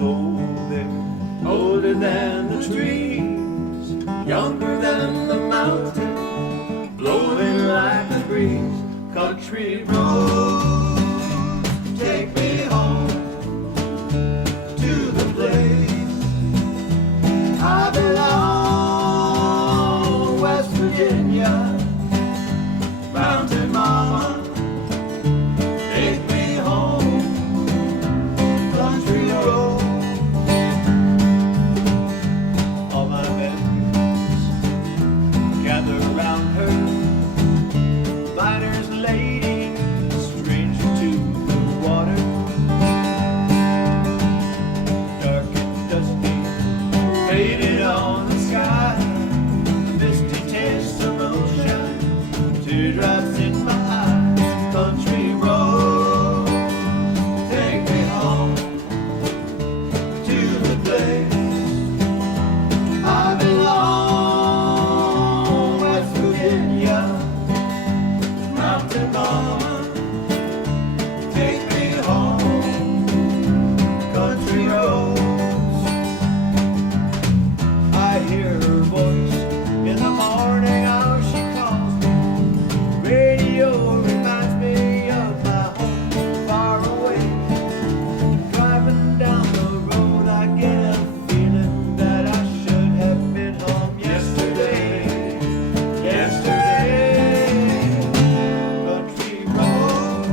old there, older than the trees, younger than the mountain, blowing like a breeze. Country road, take me home to the place I belong, West Virginia, Mountain Mama. Take me home, country road. All my memories gather round her, miner's lady, stranger to the water, dark and dusty, faded on the sky, misty taste of moonshine, teardrops in my eyes. Country road, take me home to the place I belong, West Virginia, Mountain Mama. Take me home, country roads. I hear her voice in the morning hour, she calls me. Radio reminds me of my home far away. Driving down the road, I get a feeling that I should have been home yesterday. Country road,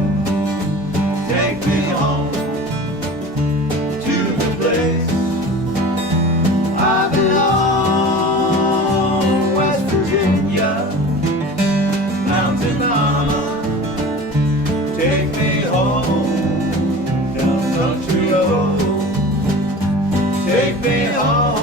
take me home to the place I belong, West Virginia, Mountain Mama. Take me home down country road, take me home.